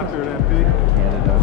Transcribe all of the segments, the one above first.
after it, MP. Canada.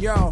Yo.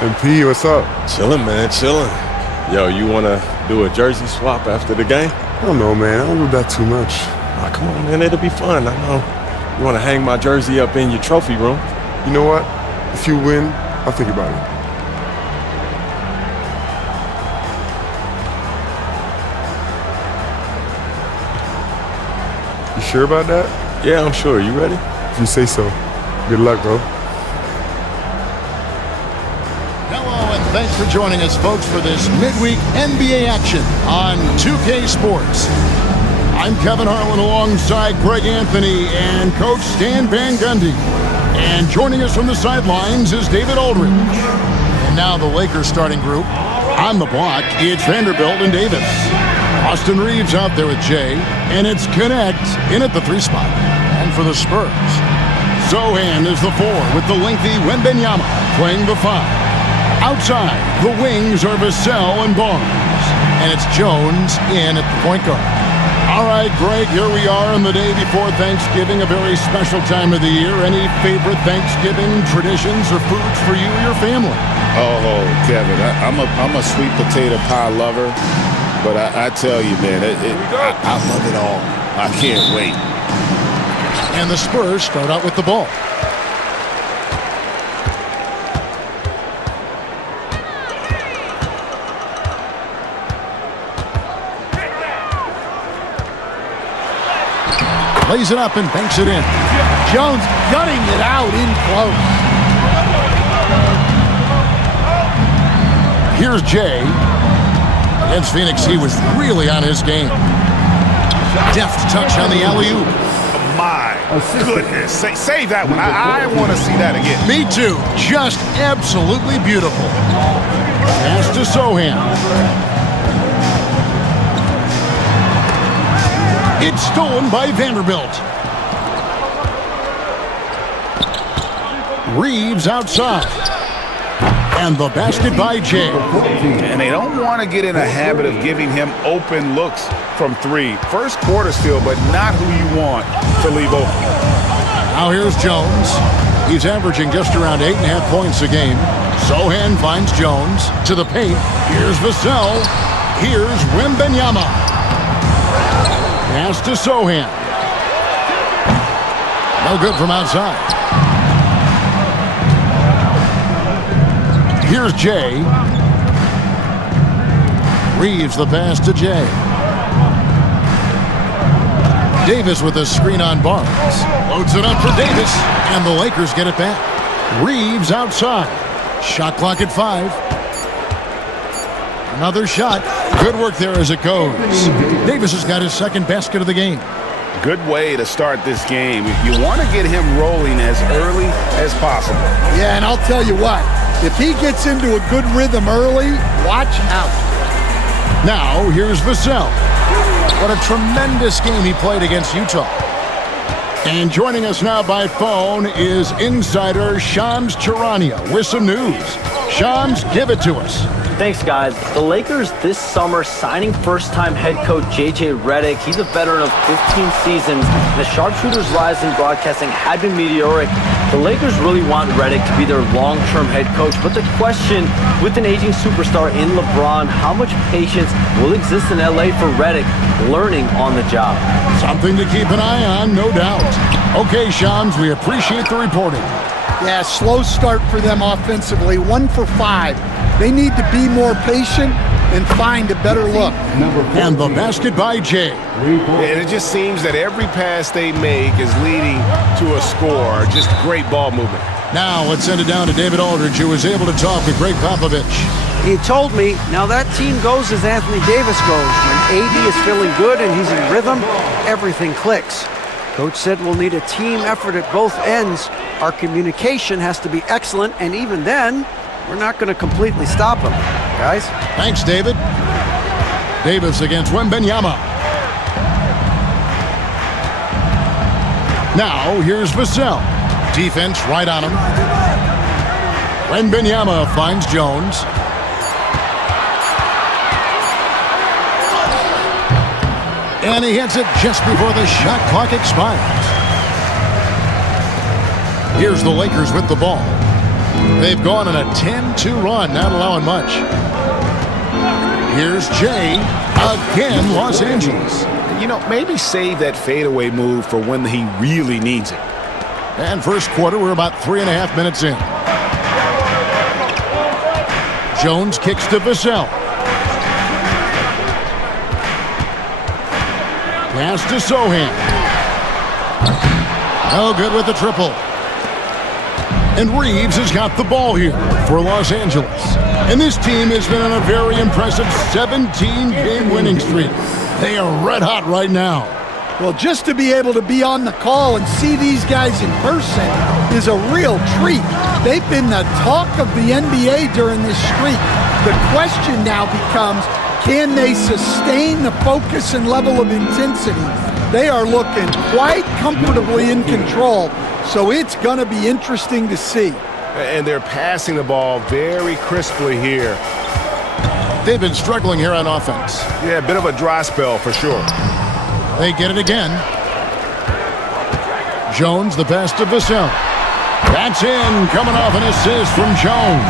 MP, what's up? Chilling, man, chilling. Yo, you wanna do a jersey swap after the game? I don't know, man. I don't do that too much. Oh, come on, man, it'll be fun. I know. You wanna hang my jersey up in your trophy room? You know what? If you win, I'll think about it. You sure about that? Yeah, I'm sure. You ready? If you say so. Good luck, bro. Hello, and thanks for joining us, folks, for this midweek NBA action on 2K Sports. I'm Kevin Harlan alongside Greg Anthony and Coach Stan Van Gundy. And joining us from the sidelines is David Aldridge. And now the Lakers starting group. On the block, it's Vanderbilt and Davis. Austin Reeves out there with Jay. And it's Connect in at the 3 spot. And for the Spurs, Zohan is the 4 with the lengthy Wembanyama playing the 5. Outside, the wings are Vassell and Barnes. And it's Jones in at the point guard. All right, Greg, here we are on the day before Thanksgiving, a very special time of the year. Any favorite Thanksgiving traditions or foods for you or your family? Oh, Kevin, I'm a sweet potato pie lover, but I tell you, man, I love it all. I can't wait. And the Spurs start out with the ball. Lays it up and banks it in. Jones gutting it out in close. Here's Jay. Against Phoenix, he was really on his game. Deft touch on the alley-oop. My goodness. Save that one. I want to see that again. Me too. Just absolutely beautiful. Pass to Sohan. It's stolen by Vanderbilt. Reeves outside. And the basket by Jay. And they don't want to get in a habit of giving him open looks from three. First quarter still, but not who you want to leave open. Now here's Jones. He's averaging just around 8.5 points a game. Sohan finds Jones to the paint. Here's Vassell. Here's Wembanyama. Pass to Sohan. No good from outside. Here's Jay. Reeves the pass to Jay. Davis with a screen on Barnes. Loads it up for Davis. And the Lakers get it back. Reeves outside. Shot clock at 5. Another shot. Good work there as it goes. Davis has got his second basket of the game. Good way to start this game. You want to get him rolling as early as possible. Yeah, and I'll tell you what. If he gets into a good rhythm early, watch out. Now, here's Vassell. What a tremendous game he played against Utah. And joining us now by phone is insider Shams Charania with some news. Shams, give it to us. Thanks, guys. The Lakers this summer signing first-time head coach J.J. Redick. He's a veteran of 15 seasons. The sharpshooter's rise in broadcasting had been meteoric. The Lakers really want Redick to be their long-term head coach. But the question, with an aging superstar in LeBron, how much patience will exist in L.A. for Redick learning on the job? Something to keep an eye on, no doubt. Okay, Shams, we appreciate the reporting. Yeah, slow start for them offensively. 1 for 5. They need to be more patient and find a better look. And the basket by Jay. And it just seems that every pass they make is leading to a score. Just great ball movement. Now let's send it down to David Aldridge, who was able to talk with Greg Popovich. He told me, now that team goes as Anthony Davis goes. When AD is feeling good and he's in rhythm, everything clicks. Coach said we'll need a team effort at both ends. Our communication has to be excellent, and even then, we're not going to completely stop him, guys. Thanks, David. Davis against Wembanyama. Now, here's Vassell. Defense right on him. Wembanyama finds Jones. And he hits it just before the shot clock expires. Here's the Lakers with the ball. They've gone on a 10-2 run, not allowing much. Here's Jay. Again, Los Angeles. You know, maybe save that fadeaway move for when he really needs it. And first quarter, we're about 3.5 minutes in. Jones kicks to Vassell. Pass to Sohan. No good with the triple. And Reeves has got the ball here for Los Angeles. And this team has been on a very impressive 17-game winning streak. They are red hot right now. Well, just to be able to be on the call and see these guys in person is a real treat. They've been the talk of the NBA during this streak. The question now becomes, can they sustain the focus and level of intensity? They are looking quite comfortably in control, so it's going to be interesting to see. And they're passing the ball very crisply here. They've been struggling here on offense. Yeah, a bit of a dry spell for sure. They get it again. Jones, the pass to Vassell. That's in, coming off an assist from Jones.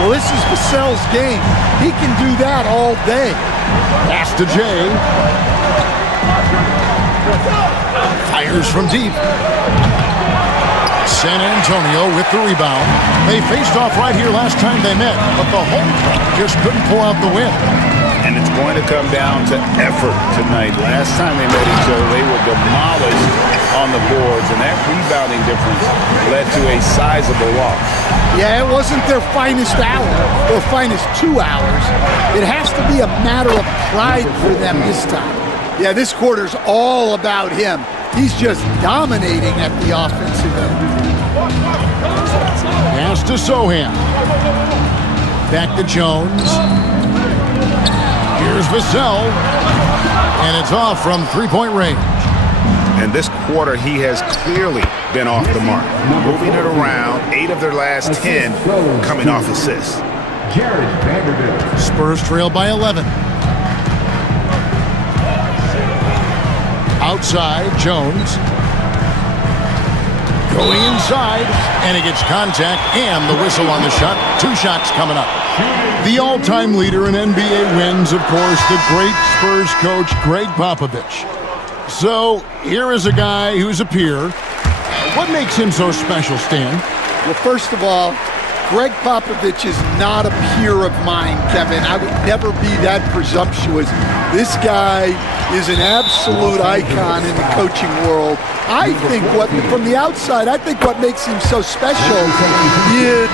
Well, this is Vassell's game. He can do that all day. Pass to Jay. Fires from deep. San Antonio with the rebound. They faced off right here last time they met, but the home club just couldn't pull out the win. And it's going to come down to effort tonight. Last time they met each other, they were demolished on the boards, and that rebounding difference led to a sizable loss. Yeah, it wasn't their finest hour or finest 2 hours. It has to be a matter of pride for them this time. Yeah, this quarter's all about him. He's just dominating at the offensive end. Pass to Sohan. Back to Jones. Here's Vassell. And it's off from three-point range. And this quarter, he has clearly been off the mark. Moving it around, 8 of their last 10 coming off assists. Spurs trail by 11. Outside, Jones. Going inside, and he gets contact and the whistle on the shot. 2 shots coming up. The all-time leader in NBA wins, of course, the great Spurs coach, Greg Popovich. So here is a guy who's a peer. What makes him so special, Stan? Well, first of all, Greg Popovich is not a peer of mine, Kevin. I would never be that presumptuous. This guy is an absolute icon in the coaching world. I think from the outside, I think what makes him so special is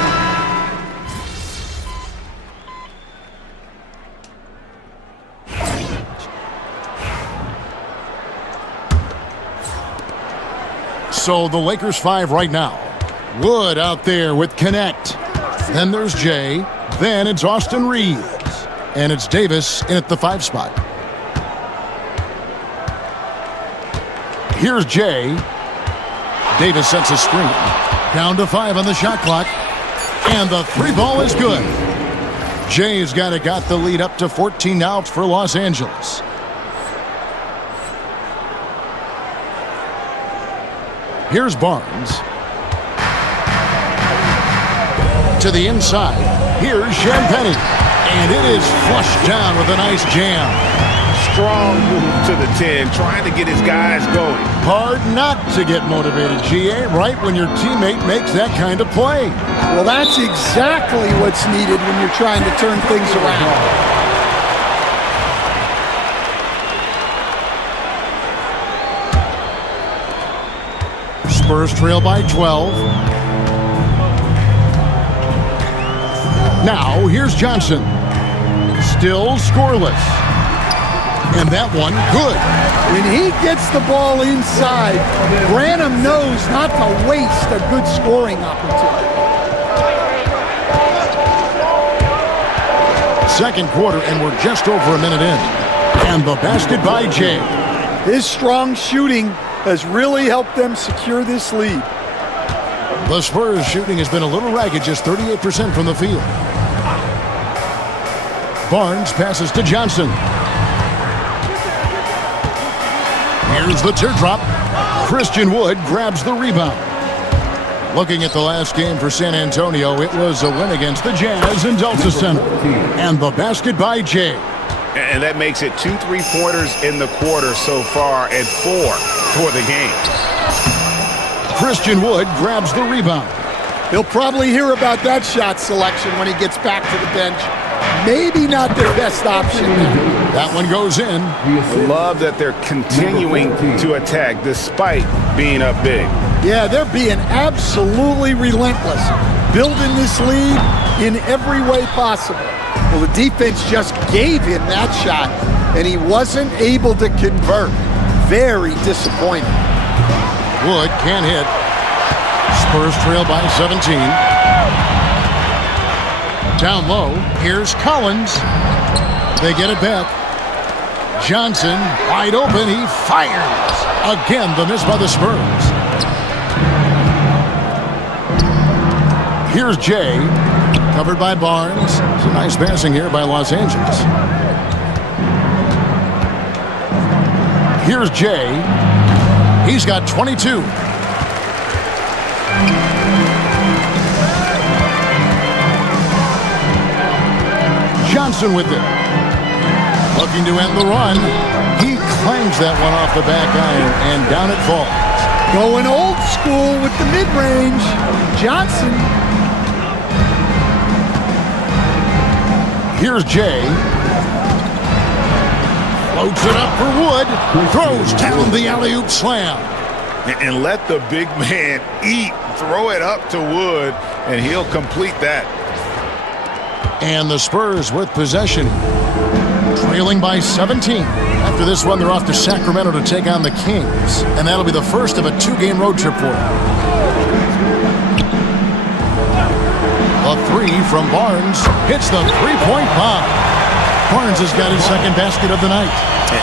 So the Lakers 5 right now. Wood out there with Connect. Then there's Jay. Then it's Austin Reeves. And it's Davis in at the 5 spot. Here's Jay. Davis sets a screen. Down to 5 on the shot clock. And the 3 ball is good. Jay's got the lead up to 14 now for Los Angeles. Here's Barnes. To the inside. Here's Champagnie. And it is flushed down with a nice jam. Strong move to the 10, trying to get his guys going. Hard not to get motivated, GA, right when your teammate makes that kind of play. well, that's exactly what's needed when you're trying to turn things around. Spurs trail by 12. Now, here's Johnson. Still scoreless. And that one, good. When he gets the ball inside, Branham knows not to waste a good scoring opportunity. Second quarter, and we're just over a minute in. And the basket by Jay. His strong shooting has really helped them secure this lead. The Spurs shooting has been a little ragged, just 38% from the field. Barnes passes to Johnson. Here's the teardrop. Christian Wood grabs the rebound. Looking at the last game for San Antonio, it was a win against the Jazz in Delta Center. And the basket by Jay. And that makes it 2 3-pointers in the quarter so far and 4 for the game. Christian Wood grabs the rebound. He'll probably hear about that shot selection when he gets back to the bench. Maybe not their best option there. That one goes in. Love that they're continuing to attack despite being up big. Yeah, they're being absolutely relentless, building this lead in every way possible. Well, the defense just gave him that shot, and he wasn't able to convert. Very disappointing. Wood can't hit. Spurs trail by 17. Down low, here's Collins. They get it back. Johnson, wide open, he fires. Again, the miss by the Spurs. Here's Jay, covered by Barnes. It's a nice passing here by Los Angeles. Here's Jay. He's got 22. Johnson with it. Looking to end the run. He clangs that one off the back iron, and down it falls. Going old school with the mid-range. Johnson. Here's Jay. Floats it up for Wood. Throws down the alley-oop slam. And let the big man eat. Throw it up to Wood, and he'll complete that. And the Spurs with possession, trailing by 17. After this one, they're off to Sacramento to take on the Kings. And that'll be the first of a 2-game road trip for them. A 3 from Barnes hits the 3-point bomb. Barnes has got his second basket of the night.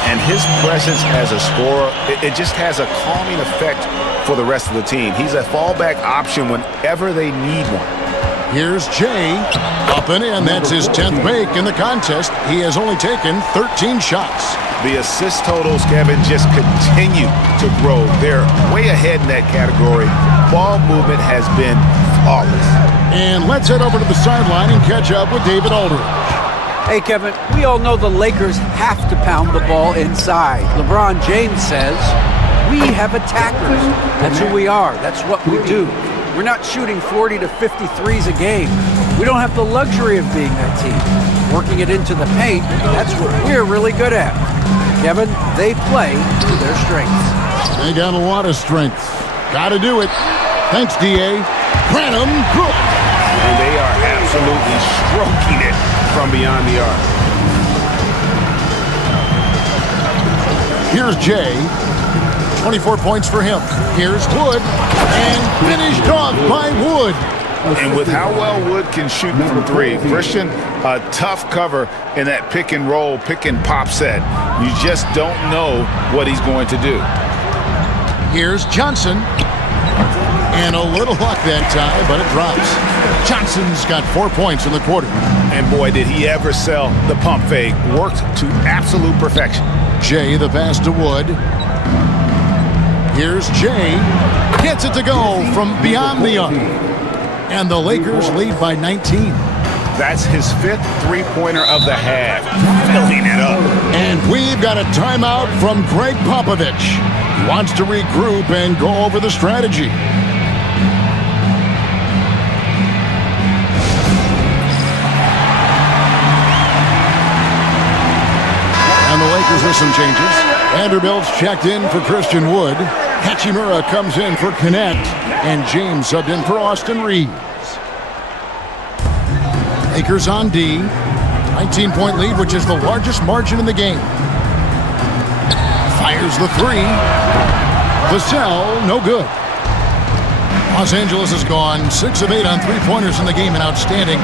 And his presence as a scorer, it just has a calming effect for the rest of the team. He's a fallback option whenever they need one. Here's Jay, up and in. That's his 10th make in the contest. He has only taken 13 shots. The assist totals, Kevin, just continue to grow. They're way ahead in that category. Ball movement has been flawless. And let's head over to the sideline and catch up with David Aldridge. Hey, Kevin, we all know the Lakers have to pound the ball inside. LeBron James says, we have attackers. That's who we are. That's what we do. We're not shooting 40 to 50 threes a game. We don't have the luxury of being that team. Working it into the paint, that's what we're really good at. Kevin, they play to their strengths. They got a lot of strength. Got to do it. Thanks, D.A. Cranham, good. And they are absolutely stroking it from beyond the arc. Here's Jay. 24 points for him. Here's Wood. And finished off by Wood. And with how well Wood can shoot from three, Christian, a tough cover in that pick and roll, pick and pop set. You just don't know what he's going to do. Here's Johnson. And a little luck that time, but it drops. Johnson's got 4 points in the quarter. And boy, did he ever sell the pump fake. Worked to absolute perfection. Jay, the pass to Wood. Here's Jay. Gets it to go from beyond the arc. And the Lakers lead by 19. That's his fifth three-pointer of the half. Filling it up. And we've got a timeout from Greg Popovich. He wants to regroup and go over the strategy. And the Lakers with some changes. Vanderbilt's checked in for Christian Wood. Hachimura comes in for Connect. And James subbed in for Austin Reeves. Lakers on D. 19-point lead, which is the largest margin in the game. Fires the three. Vassell, no good. Los Angeles has gone 6 of 8 on three-pointers in the game, an outstanding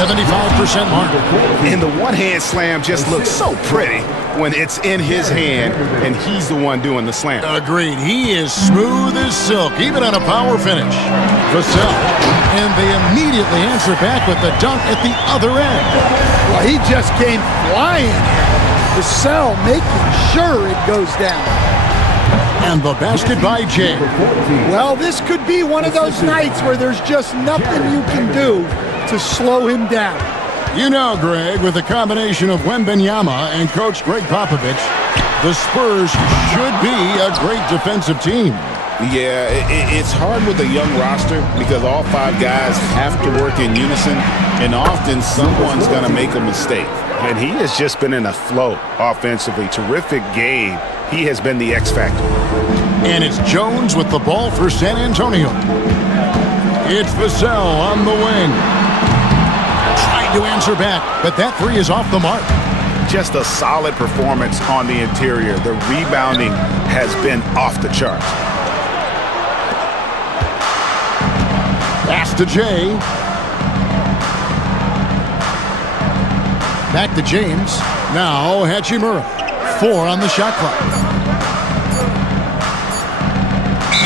75% mark. And the one-hand slam just looks so pretty when it's in his hand and he's the one doing the slam. Agreed. He is smooth as silk, even on a power finish. Vassell. And they immediately answer back with the dunk at the other end. Well, he just came flying here. Vassell making sure it goes down. And the basket by Jay. Well, this could be one of those nights where there's just nothing you can do to slow him down. You know, Greg, with the combination of Wembanyama and Coach Greg Popovich, the Spurs should be a great defensive team. Yeah, it's hard with a young roster because all 5 guys have to work in unison, and often someone's going to make a mistake. And he has just been in a flow offensively. Terrific game. He has been the X factor. And it's Jones with the ball for San Antonio. It's Vassell on the wing. Trying to answer back, but that three is off the mark. Just a solid performance on the interior. The rebounding has been off the charts. Pass to Jay. Back to James. Now Hachimura. 4 on the shot clock.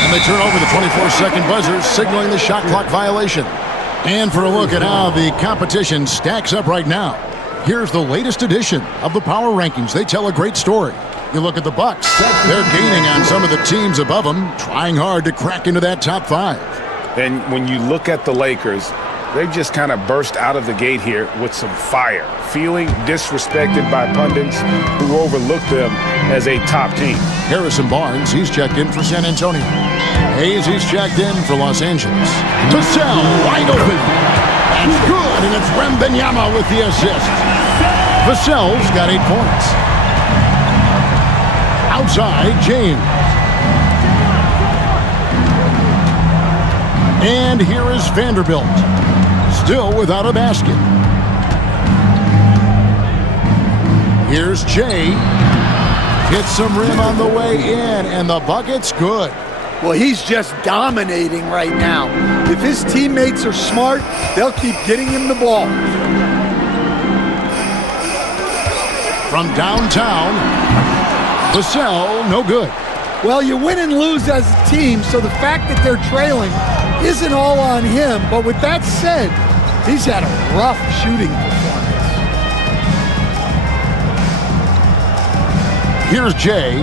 And they turn over the 24-second buzzer, signaling the shot clock violation. And for a look at how the competition stacks up right now, here's the latest edition of the Power Rankings. They tell a great story. You look at the Bucks. They're gaining on some of the teams above them, trying hard to crack into that top 5. And when you look at the Lakers, they've just kind of burst out of the gate here with some fire, feeling disrespected by pundits who overlooked them as a top team. Harrison Barnes, he's checked in for San Antonio. Hayes, he's checked in for Los Angeles. Vassell, wide open. That's good, and it's Wembanyama with the assist. Vassell's got 8 points. Outside, James. And here is Vanderbilt. Still without a basket. Here's Jay. Hits some rim on the way in, and the bucket's good. Well, he's just dominating right now. If his teammates are smart, they'll keep getting him the ball. from downtown. Vassell, no good. Well, you win and lose as a team, so the fact that they're trailing isn't all on him. But with that said, he's had a rough shooting performance. Here's Jay.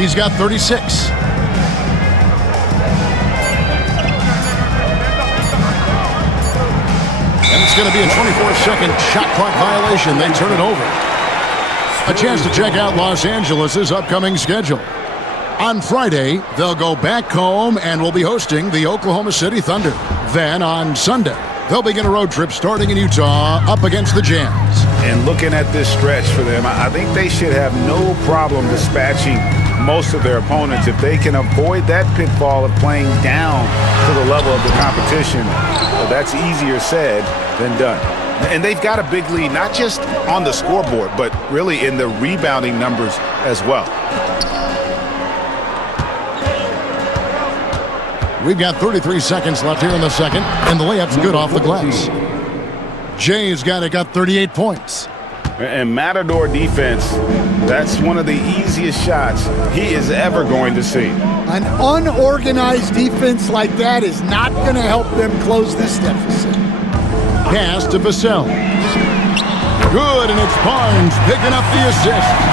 He's got 36. And it's going to be a 24-second shot clock violation. They turn it over. A chance to check out Los Angeles' upcoming schedule. On Friday, they'll go back home and will be hosting the Oklahoma City Thunder. Then on Sunday, they'll begin a road trip starting in Utah up against the Jazz. And looking at this stretch for them, I think they should have no problem dispatching most of their opponents if they can avoid that pitfall of playing down to the level of the competition. Well, that's easier said than done. And they've got a big lead, not just on the scoreboard, but really in the rebounding numbers as well. We've got 33 seconds left here in the second, and the layup's good off the glass. Jay's got 38 points. And Matador defense, that's one of the easiest shots he is ever going to see. An unorganized defense like that is not going to help them close this deficit. Pass to Vassell. Good, and it's Barnes picking up the assist.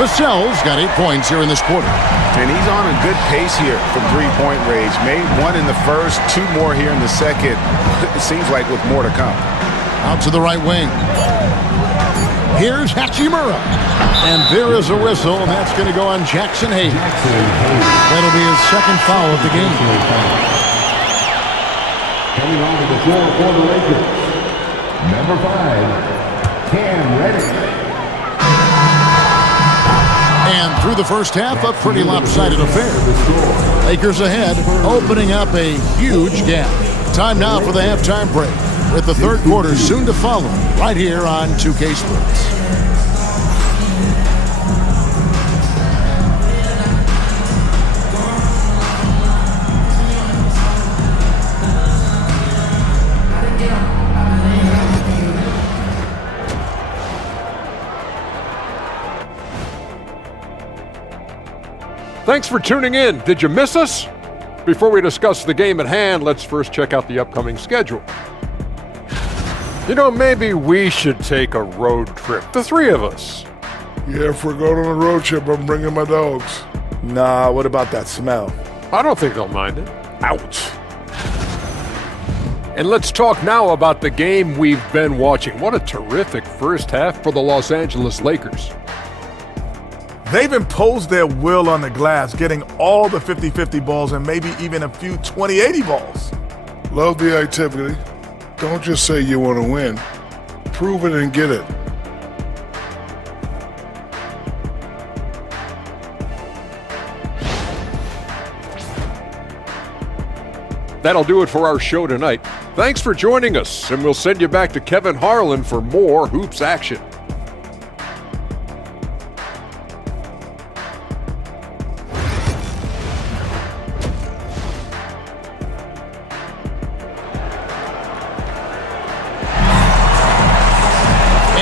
Vassell's got 8 points here in this quarter. And he's on a good pace here from three-point range. Made one in the first, 2 more here in the second. It seems like with more to come. Out to the right wing. Here's Hachimura. And there is a whistle, and that's going to go on Jackson Hayes. That'll be his second foul of the game. Coming on to the floor for the Lakers, number 5, Cam Reddish. And through the first half, a pretty lopsided affair. Lakers ahead, opening up a huge gap. Time now for the halftime break, with the third quarter soon to follow, right here on 2K Sports. Thanks for tuning in. Did you miss us? Before we discuss the game at hand, let's first check out the upcoming schedule. You know, maybe we should take a road trip, the 3 of us. Yeah, if we're going on a road trip, I'm bringing my dogs. Nah, what about that smell? I don't think they'll mind it. Ouch. And let's talk now about the game we've been watching. What a terrific first half for the Los Angeles Lakers. They've imposed their will on the glass, getting all the 50-50 balls and maybe even a few 20-80 balls. Love the activity. Don't just say you want to win. Prove it and get it. That'll do it for our show tonight. Thanks for joining us, and we'll send you back to Kevin Harlan for more hoops action.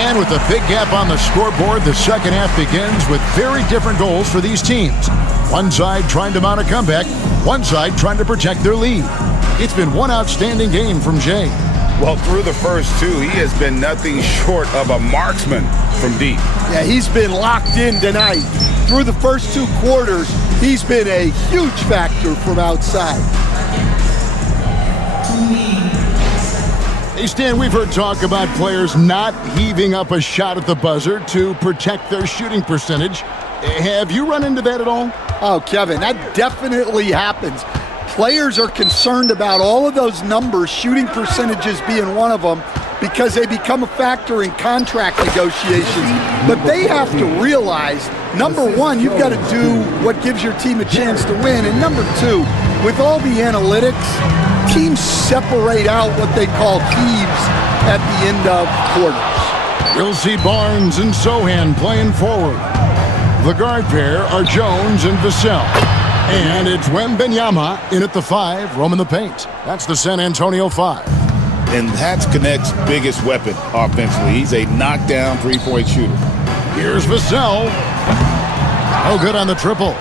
And with a big gap on the scoreboard, the second half begins with very different goals for these teams. One side trying to mount a comeback, one side trying to protect their lead. It's been one outstanding game from Jay. Well, through the first 2, he has been nothing short of a marksman from deep. Yeah, he's been locked in tonight. Through the first 2 quarters, he's been a huge factor from outside. Hey, Stan, we've heard talk about players not heaving up a shot at the buzzer to protect their shooting percentage. Have you run into that at all? Oh, Kevin, that definitely happens. Players are concerned about all of those numbers, shooting percentages being one of them, because they become a factor in contract negotiations. But they have to realize, number one, you've got to do what gives your team a chance to win. And number two, with all the analytics, teams separate out what they call heaves at the end of quarters. We'll see Barnes and Sohan playing forward. The guard pair are Jones and Vassell. And it's Wembanyama in at the 5, roaming the paint. That's the San Antonio 5. And that's Connect's biggest weapon offensively. He's a knockdown three-point shooter. Here's Vassell. Oh, good on the triple.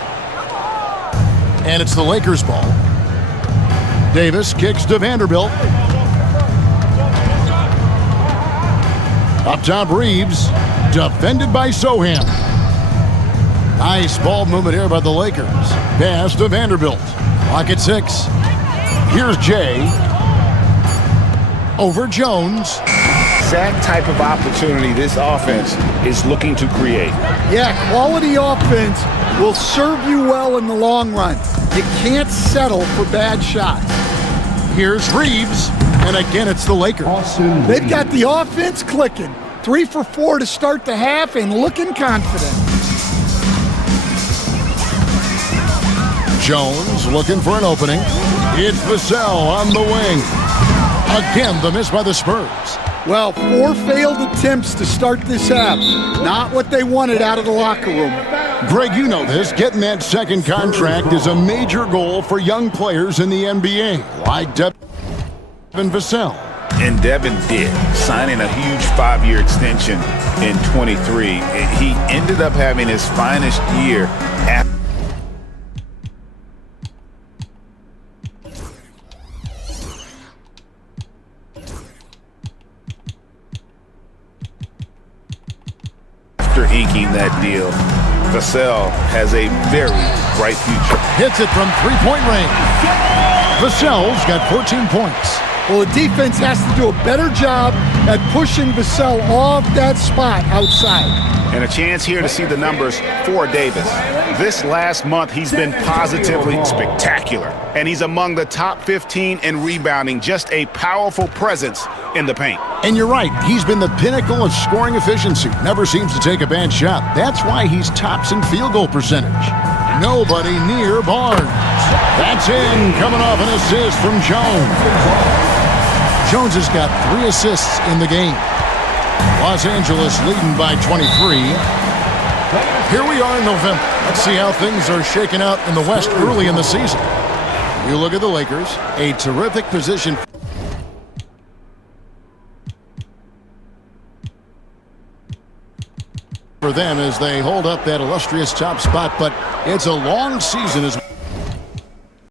And it's the Lakers' ball. Davis kicks to Vanderbilt. Up top, Reeves. Defended by Sohan. Nice ball movement here by the Lakers. Pass to Vanderbilt. Clock at 6. Here's Jay. Over Jones. Exact type of opportunity this offense is looking to create. Yeah, quality offense will serve you well in the long run. You can't settle for bad shots. Here's Reeves. And again, it's the Lakers. They've got the offense clicking. 3 for 4 to start the half and looking confident. Jones looking for an opening. It's Vassell on the wing. Again, the miss by the Spurs. Well, 4 failed attempts to start this half. Not what they wanted out of the locker room. Greg, you know this. Getting that second contract is a major goal for young players in the NBA, like Devin Vassell. And Devin did, signing a huge 5-year extension in 23. He ended up having his finest year after inking that deal. Vassell has a very bright future. Hits it from three-point range. Vassell's got 14 points. Well, the defense has to do a better job at pushing Vassell off that spot outside. And a chance here to see the numbers for Davis. This last month, he's been positively spectacular. And he's among the top 15 in rebounding. Just a powerful presence in the paint. And you're right, he's been the pinnacle of scoring efficiency. Never seems to take a bad shot. That's why he's tops in field goal percentage. Nobody near Barnes. That's in, coming off an assist from Jones. Jones has got 3 assists in the game. Los Angeles leading by 23. Here we are in November. Let's see how things are shaking out in the West early in the season. You look at the Lakers, a terrific position for them as they hold up that illustrious top spot, but it's a long season as